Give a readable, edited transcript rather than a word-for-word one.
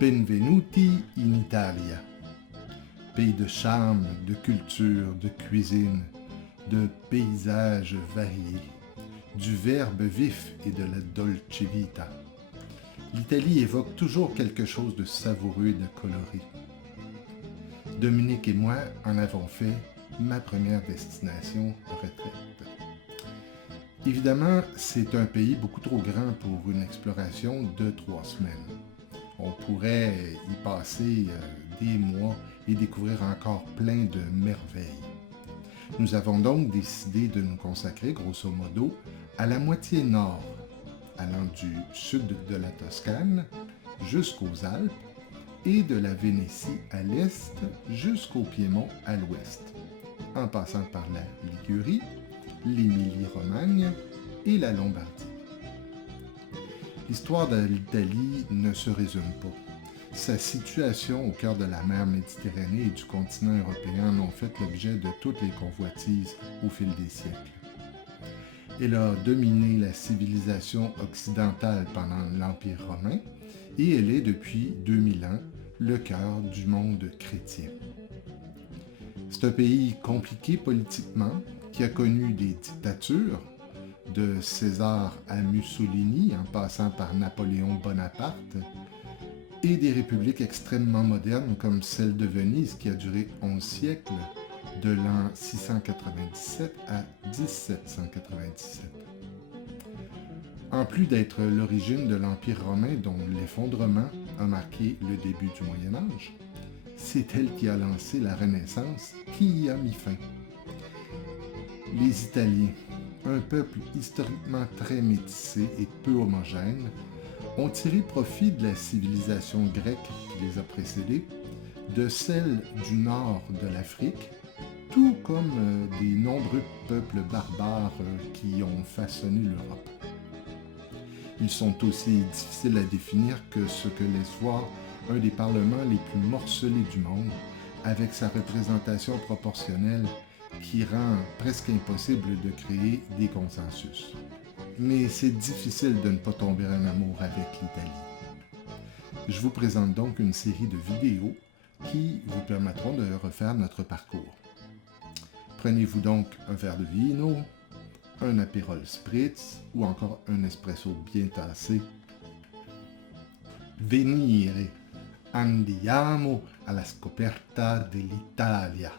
Benvenuti in Italia. Pays de charme, de culture, de cuisine, de paysages variés, du verbe vif et de la dolce vita. L'Italie évoque toujours quelque chose de savoureux et de coloré. Dominique et moi en avons fait ma première destination retraite. Évidemment, c'est un pays beaucoup trop grand pour une exploration de 3 semaines. On pourrait y passer des mois et découvrir encore plein de merveilles. Nous avons donc décidé de nous consacrer, grosso modo, à la moitié nord, allant du sud de la Toscane jusqu'aux Alpes et de la Vénétie à l'est jusqu'au Piémont à l'ouest, en passant par la Ligurie, l'Émilie-Romagne et la Lombardie. L'histoire de l'Italie ne se résume pas. Sa situation au cœur de la mer Méditerranée et du continent européen en ont fait l'objet de toutes les convoitises au fil des siècles. Elle a dominé la civilisation occidentale pendant l'Empire romain et elle est depuis 2000 ans le cœur du monde chrétien. C'est un pays compliqué politiquement qui a connu des dictatures, de César à Mussolini en passant par Napoléon Bonaparte, et des républiques extrêmement modernes comme celle de Venise qui a duré 11 siècles, de l'an 697 à 1797. En plus d'être l'origine de l'Empire romain dont l'effondrement a marqué le début du Moyen Âge, c'est elle qui a lancé la Renaissance qui y a mis fin. Les Italiens, un peuple historiquement très métissé et peu homogène, ont tiré profit de la civilisation grecque qui les a précédés, de celle du nord de l'Afrique, tout comme des nombreux peuples barbares qui ont façonné l'Europe. Ils sont aussi difficiles à définir que ce que laisse voir un des parlements les plus morcelés du monde, avec sa représentation proportionnelle qui rend presque impossible de créer des consensus. Mais c'est difficile de ne pas tomber en amour avec l'Italie. Je vous présente donc une série de vidéos qui vous permettront de refaire notre parcours. Prenez-vous donc un verre de vino, un Aperol Spritz ou encore un espresso bien tassé. Venire, andiamo alla scoperta dell'Italia.